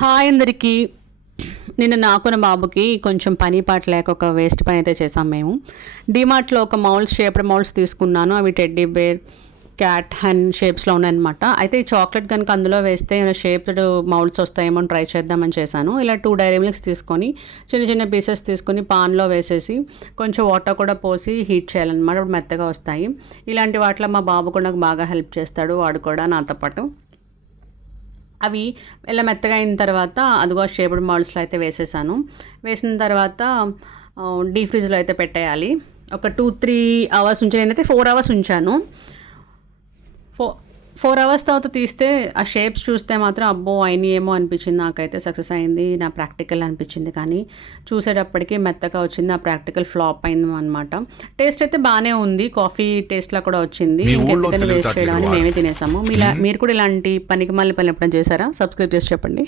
Hi అందరికీ. నిన్న నాకు నా బాబుకి కొంచెం పని పాట లేక ఒక వేస్ట్ పని అయితే చేసాం మేము. డీమార్ట్లో ఒక షేప్డ్ మౌల్డ్స్ తీసుకున్నాను. అవి టెడ్డీ బేర్, క్యాట్, హన్ షేప్స్లో ఉన్నాయన్నమాట. అయితే ఈ చాక్లెట్ కనుక అందులో వేస్తే ఏమైనా షేప్డ్ మౌల్డ్స్ వస్తాయేమో ట్రై చేద్దామని చేశాను. ఇలా 2 డైరీ మిల్క్స్ తీసుకొని చిన్న చిన్న పీసెస్ తీసుకొని పాన్లో వేసేసి కొంచెం వాటర్ కూడా పోసి హీట్ చేయాలన్నమాట. అప్పుడు మెత్తగా వస్తాయి. ఇలాంటి వాటిలో మా బాబు కూడా నాకు బాగా హెల్ప్ చేస్తాడు. వాడు కూడా నాతో పాటు. అవి ఇలా మెత్తగా అయిన తర్వాత అదిగో షేప్డ్ మౌల్డ్స్లో అయితే వేసేసాను. వేసిన తర్వాత డీప్ ఫ్రిడ్జ్లో అయితే పెట్టేయాలి. ఒక 2-3 అవర్స్ ఉంచి, నేనైతే 4 అవర్స్ ఉంచాను. 4 అవర్స్ తర్వాత తీస్తే ఆ షేప్స్ చూస్తే మాత్రం అబ్బో అయినాయేమో అనిపించింది. నాకైతే సక్సెస్ అయింది, నా ప్రాక్టికల్ అనిపించింది. కానీ చూసేటప్పటికి మెత్తగా వచ్చింది. నా ప్రాక్టికల్ ఫ్లాప్ అయింది అనమాట. టేస్ట్ అయితే బాగానే ఉంది, కాఫీ టేస్ట్లా కూడా వచ్చింది. ఇంకెందుకని వేస్ట్ చేయడం అని మేమే తినేసాము. మీరు కూడా ఇలాంటి పనికి మళ్ళీ పని ఎప్పుడైనా చేశారా? సబ్స్క్రైబ్ చేసి చెప్పండి.